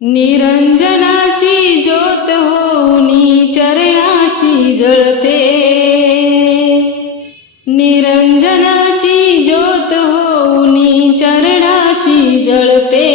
निरंजनाची ज्योत होऊनी चरणाशी जळते. निरंजनाची ज्योत होऊनी चरणाशी जळते.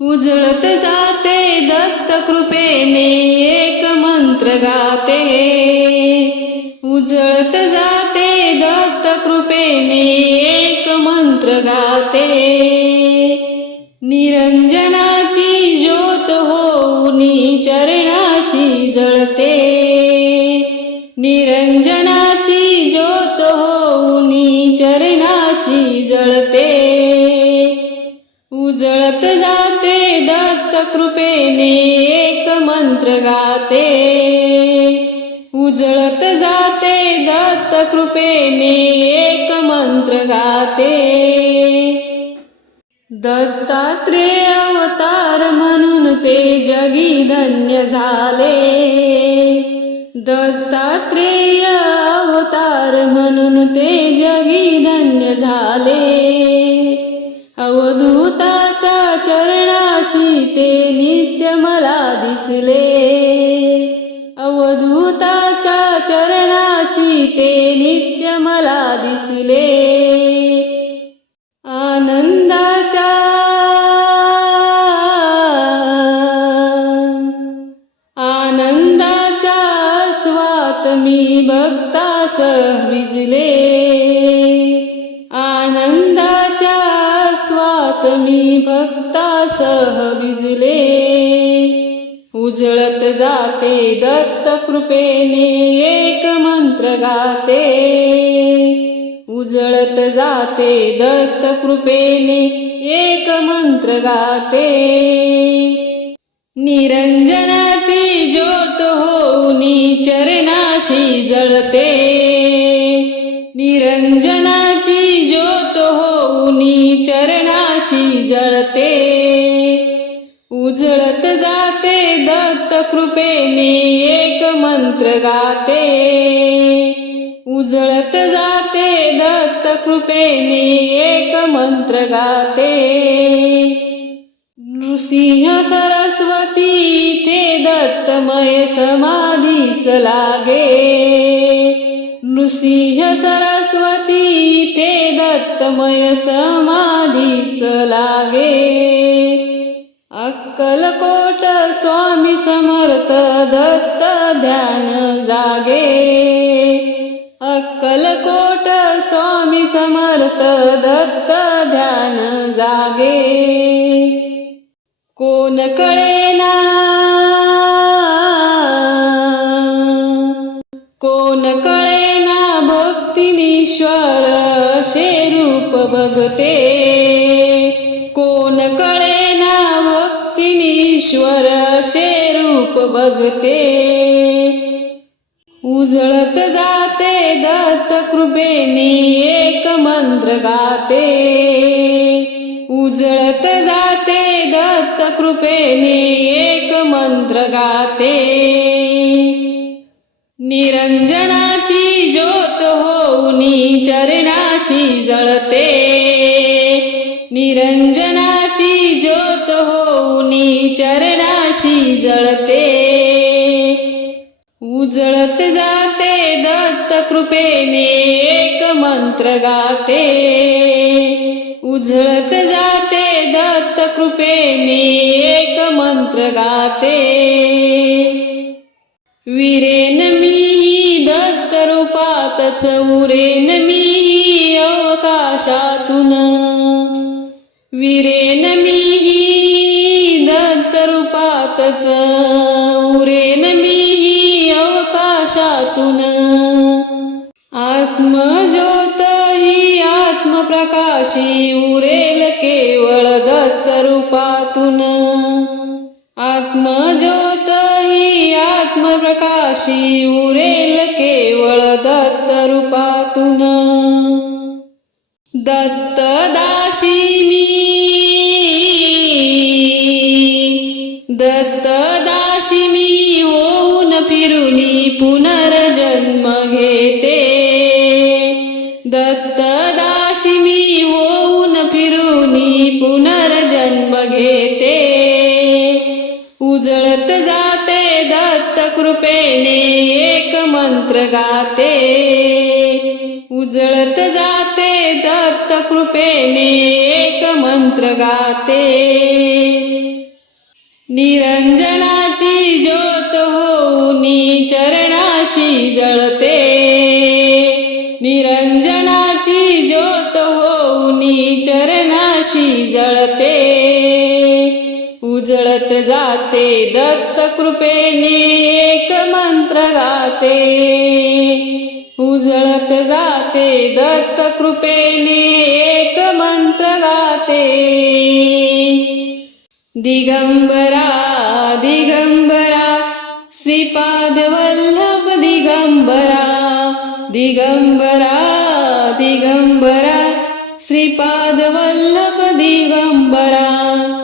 उजळत जाते दत्त कृपेने एक मंत्र गा निरंजनाची ज्योत होऊनी चरणाशी जळते. निरंजनाची ज्योत होऊनी चरणाशी जळते. उजळत जाते दत्त कृपेने एक मंत्र गाते. उजळत जाते दत्त कृपेने एक मंत्र गाते. दत्तात्रेय अवतार म्हणून ते जगी धन्य झाले. दत्तात्रेय अवतार म्हणून ते जगी धन्य झाले. अवधूताच्या चरणाशी ते नित्य मला दिसले. अवधूताच्या चरणाशी ते नित्य मला दिसले. आनंदाच्या आनंदाच्या स्वात मी भक्तास विजले आनंदाच्या स्वात मी भक्तासह विजले उजळत जाते दत्त कृपेने एक मंत्र गाते. उजळत जाते दत्त कृपेने एक मंत्र गाते. निरंजनाची ज्योत होऊनी चरणाशी जळते. निरंजनाची ज्योत होऊनी चरणाशी जळते. उजळत जाते दत्त कृपेने एक मंत्र गाते. उजळत जाते दत्त कृपेने एक मंत्र गाते. नृसिंह सरस्वती ते दत्तमय समाधीस लागे नृसिंह सरस्वती ते दत्तमय समाधीस लागे अक्कलकोट स्वामी समर्थ दत्त ध्यान जागे. अक्कलकोट स्वामी समर्थ दत्त ध्यान जागे. कोण कळेना? कोण कळेना भक्तिनीश्वर असे रूप बघते? कोण कळेना भक्तिनीश्वर असे रूप बघते? उजळत जाते दत्त कृपेने एक मंत्र गाते. उजळत जाते दत्त कृपेने एक मंत्र गाते. निरंजनाची ज्योत होऊनी चरणाशी जळते. निरंजनाची ज्योत होऊनी चरणाशी जळते. उजळत जाते दत्त कृपेने एक मंत्र गाते. उजळत जाते दत्त कृपेने एक मंत्र गाते. वीरेन मी दत्त रूपात उरेन मी अवकाशातून. वीरेन मी दत्त च आत्मज्योत ही आत्मप्रकाशी उरेल केवळ दत्त रूपातून आत्मज्योत ही आत्मप्रकाशी उरेल केवळ दत्त रूपातून दत्तदाशी मी दत्तदाशी घेते. उजळत जाते दत्त कृपेने एक मंत्र गाते. उजळत जाते दत्त कृपेने एक मंत्र गाते. निरंजनाची ज्योत होऊनी चरणाशी जळते. निरंजनाची ज्योत होऊनी चरणाशी जळते. उजळत जाते दत्त कृपेने एक मंत्र गाते. उजळत जाते दत्त कृपेने एक मंत्र गाते. दिगंबरा दिगंबरा श्रीपाद वल्लभ दिगंबरा. दिगंबरा दिगंबरा श्रीपाद वल्लभ दिगंबरा.